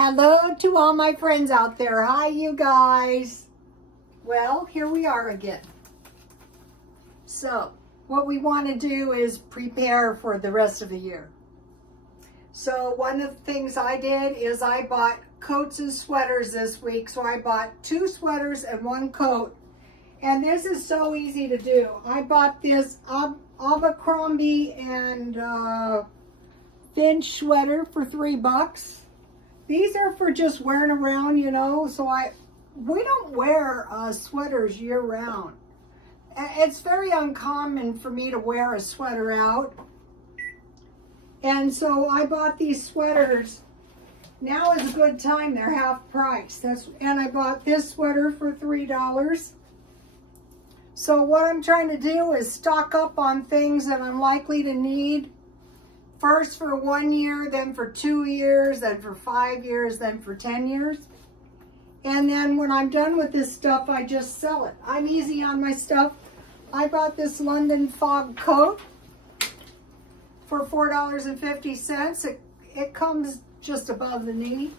Hello to all my friends out there. Hi, you guys. Well, here we are again. So, what we want to do is prepare for the rest of the year. So, one of the things I did is I bought coats and sweaters this week. So, I bought 2 sweaters and 1 coat. And this is so easy to do. I bought this Abercrombie and Finch sweater for $3. These are for just wearing around, you know, so we don't wear sweaters year round. It's very uncommon for me to wear a sweater out. And so I bought these sweaters. Now is a good time, they're half price. And I bought this sweater for $3. So what I'm trying to do is stock up on things that I'm likely to need. First for 1 year, then for 2 years, then for 5 years, then for 10 years. And then when I'm done with this stuff, I just sell it. I'm easy on my stuff. I bought this London fog coat for $4.50. It comes just above the knee.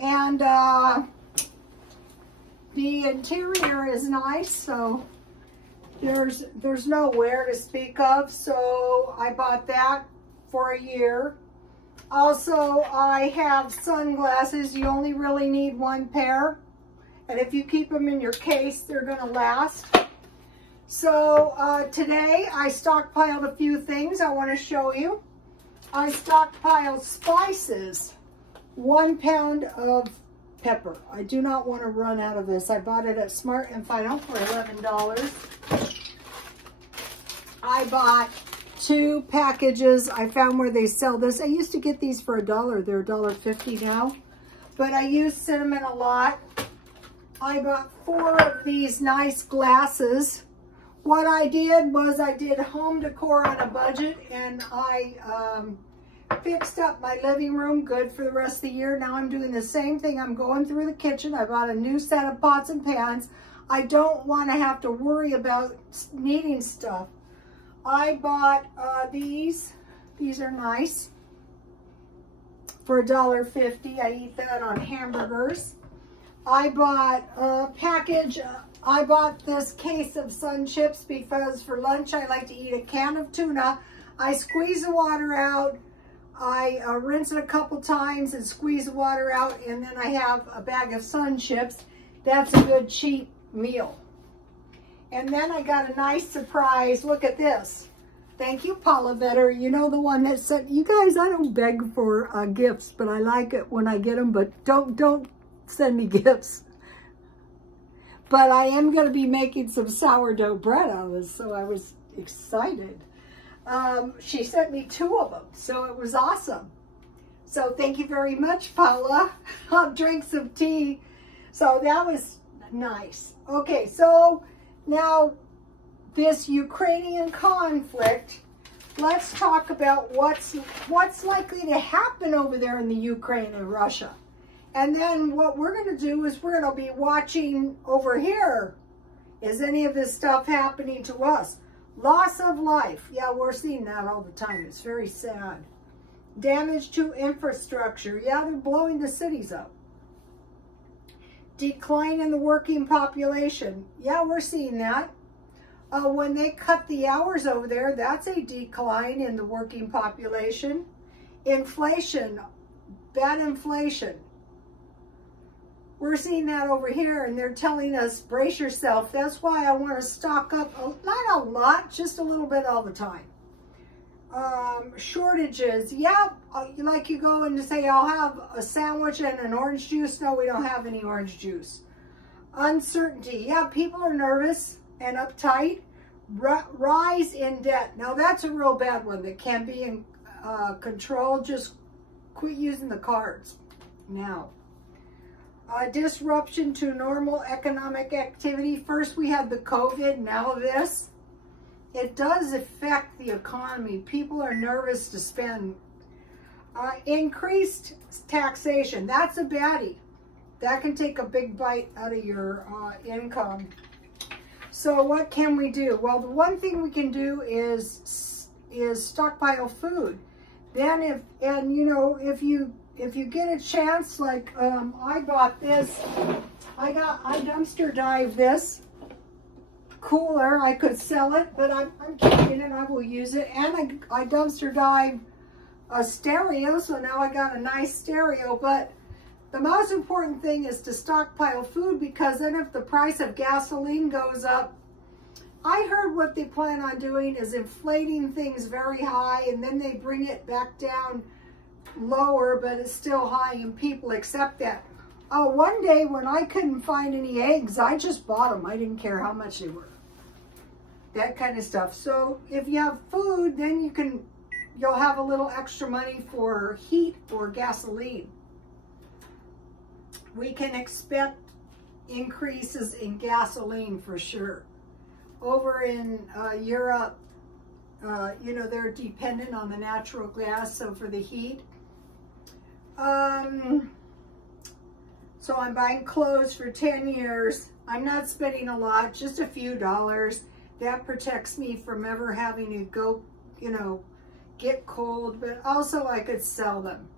And the interior is nice, so there's no wear to speak of. So I bought that for a year. Also, I have sunglasses. You only really need 1 pair. And if you keep them in your case, they're going to last. So today I stockpiled a few things I want to show you. I stockpiled spices. 1 pound of pepper. I do not want to run out of this. I bought it at Smart & Final for $11. I bought 2 packages. I found where they sell this. I used to get these for $1. They're $1.50 now. But I use cinnamon a lot. I bought 4 of these nice glasses. What I did was I did home decor on a budget, and I fixed up my living room good for the rest of the year. Now I'm doing the same thing. I'm going through the kitchen. I bought a new set of pots and pans. I don't want to have to worry about needing stuff. I bought these. These are nice for $1.50. I eat that on hamburgers. I bought a package. I bought this case of Sun Chips because for lunch I like to eat a can of tuna. I squeeze the water out. I rinse it a couple times and squeeze the water out, and then I have a bag of Sun Chips. That's a good cheap meal. And then I got a nice surprise. Look at this. Thank you, Paula Vetter. You know, the one that said, you guys, I don't beg for gifts, but I like it when I get them, but don't send me gifts. But I am going to be making some sourdough bread out of this, so I was excited. She sent me 2 of them, so it was awesome. So thank you very much, Paula. I'll drink some tea. So that was nice. Okay, so now this Ukrainian conflict, let's talk about what's likely to happen over there in the Ukraine and Russia. And then what we're going to do is we're going to be watching over here. Is any of this stuff happening to us? Loss of life. Yeah, we're seeing that all the time. It's very sad. Damage to infrastructure. Yeah, they're blowing the cities up. Decline in the working population. Yeah, we're seeing that. When they cut the hours over there, that's a decline in the working population. Inflation. Bad inflation. We're seeing that over here, and they're telling us, brace yourself. That's why I want to stock up, not a lot, just a little bit all the time. Shortages. Yeah, like you go and say, I'll have a sandwich and an orange juice. No, we don't have any orange juice. Uncertainty. Yeah, people are nervous and uptight. Rise in debt. Now, that's a real bad one that can't be in control. Just quit using the cards now. Disruption to normal economic activity. First we had the COVID, now this. It does affect the economy. People are nervous to spend. Increased taxation. That's a baddie. That can take a big bite out of your income. So what can we do? Well, the one thing we can do is stockpile food. Then if you if you get a chance, like I bought this, I dumpster dive this cooler. I could sell it, but I'm keeping it. I will use it. And I dumpster dive a stereo, so now I got a nice stereo. But the most important thing is to stockpile food, because then if the price of gasoline goes up, I heard what they plan on doing is inflating things very high, and then they bring it back down lower, but it's still high and people accept that. One day when I couldn't find any eggs, I just bought them. I didn't care how much they were. That kind of stuff. So if you have food, then you'll have a little extra money for heat or gasoline. We can expect increases in gasoline for sure. Over in Europe, you know, they're dependent on the natural gas, so for the heat. So I'm buying clothes for 10 years. I'm not spending a lot, just a few dollars. That protects me from ever having to go, you know, get cold, but also I could sell them.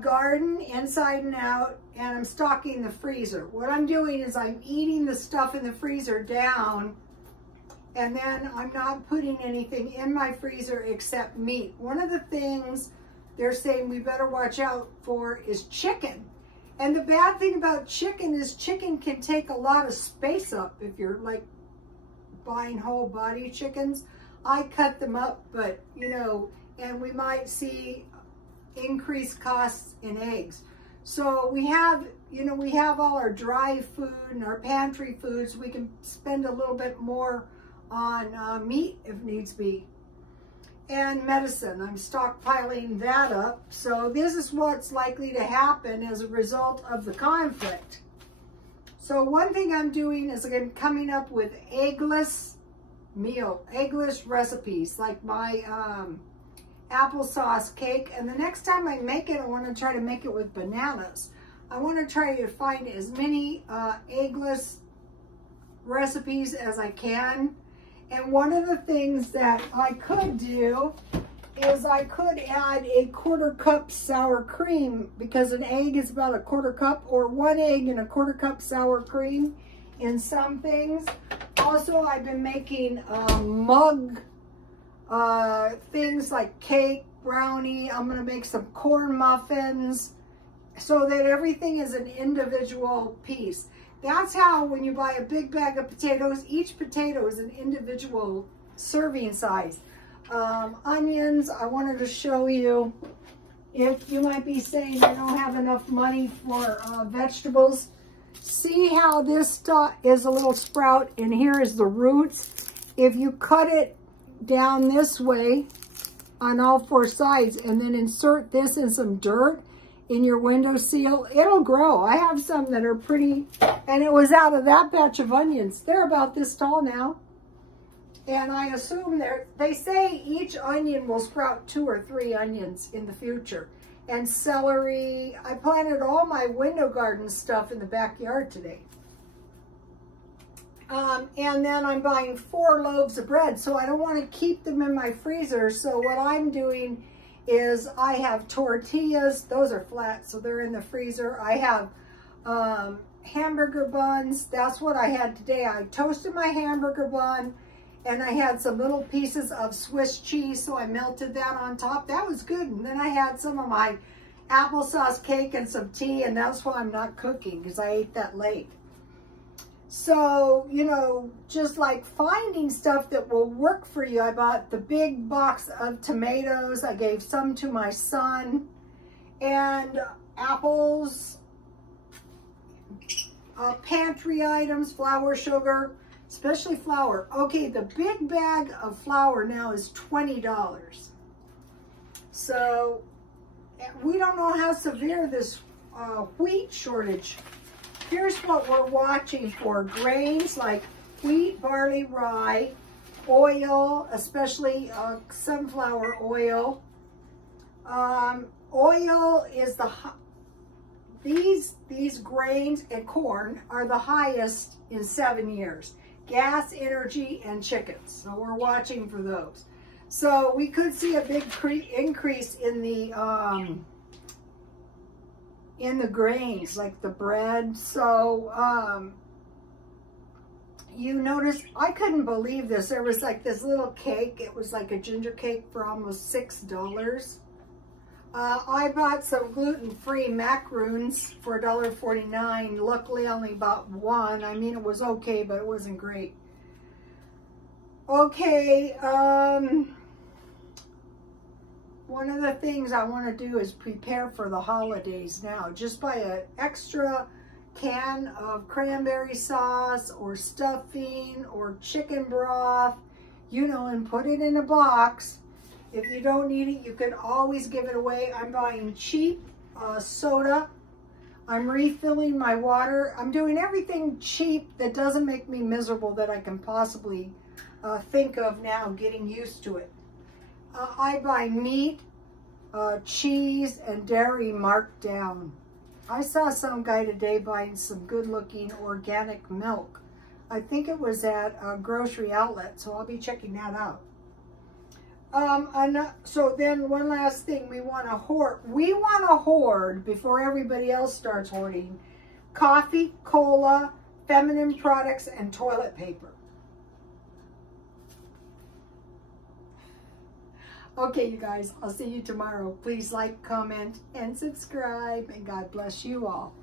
Garden inside and out, and I'm stocking the freezer. What I'm doing is I'm eating the stuff in the freezer down, and then I'm not putting anything in my freezer except meat. One of the things they're saying we better watch out for is chicken. And the bad thing about chicken is chicken can take a lot of space up if you're like buying whole body chickens. I cut them up, but you know, and we might see increased costs in eggs. So we have, you know, we have all our dry food and our pantry foods. We can spend a little bit more on meat if needs be. And medicine, I'm stockpiling that up. So this is what's likely to happen as a result of the conflict. So one thing I'm doing is I'm coming up with eggless recipes, like my applesauce cake. And the next time I make it, I want to try to make it with bananas. I want to try to find as many eggless recipes as I can. And one of the things that I could do is I could add a 1/4 cup sour cream, because an egg is about a 1/4 cup, or 1 egg and a 1/4 cup sour cream in some things. Also, I've been making mug things like cake, brownie. I'm going to make some corn muffins so that everything is an individual piece. That's how, when you buy a big bag of potatoes, each potato is an individual serving size. Onions, I wanted to show you, if you might be saying you don't have enough money for vegetables. See how this is a little sprout, and here is the roots. If you cut it down this way on all 4 sides and then insert this in some dirt in your windowsill, it'll grow. I have some that are pretty, and it was out of that batch of onions. They're about this tall now. And I assume they say each onion will sprout 2 or 3 onions in the future. And celery. I planted all my window garden stuff in the backyard today. And then I'm buying 4 loaves of bread, so I don't want to keep them in my freezer. So what I'm doing is I have tortillas. Those are flat, so they're in the freezer. I have hamburger buns. That's what I had today. I toasted my hamburger bun, and I had some little pieces of Swiss cheese, so I melted that on top. That was good. And then I had some of my applesauce cake and some tea, and that's why I'm not cooking, because I ate that late. So, you know, just like finding stuff that will work for you. I bought the big box of tomatoes. I gave some to my son. And apples, pantry items, flour, sugar, especially flour. Okay, the big bag of flour now is $20. So we don't know how severe this wheat shortage. Here's what we're watching for. Grains like wheat, barley, rye, oil, especially sunflower oil. Oil is these grains and corn are the highest in 7 years. Gas, energy, and chickens. So we're watching for those. So we could see a big increase in the in the grains, like the bread. So, you notice, I couldn't believe this. There was like this little cake. It was like a ginger cake for almost $6. I bought some gluten-free macaroons for $1.49. Luckily, I only bought one. I mean, it was okay, but it wasn't great. Okay, one of the things I want to do is prepare for the holidays now. Just buy an extra can of cranberry sauce or stuffing or chicken broth, you know, and put it in a box. If you don't need it, you can always give it away. I'm buying cheap soda. I'm refilling my water. I'm doing everything cheap that doesn't make me miserable that I can possibly think of now, getting used to it. I buy meat, cheese, and dairy marked down. I saw some guy today buying some good-looking organic milk. I think it was at a grocery outlet, so I'll be checking that out. So then one last thing, we want to hoard. We want to hoard before everybody else starts hoarding coffee, cola, feminine products, and toilet paper. Okay, you guys, I'll see you tomorrow. Please like, comment, and subscribe, and God bless you all.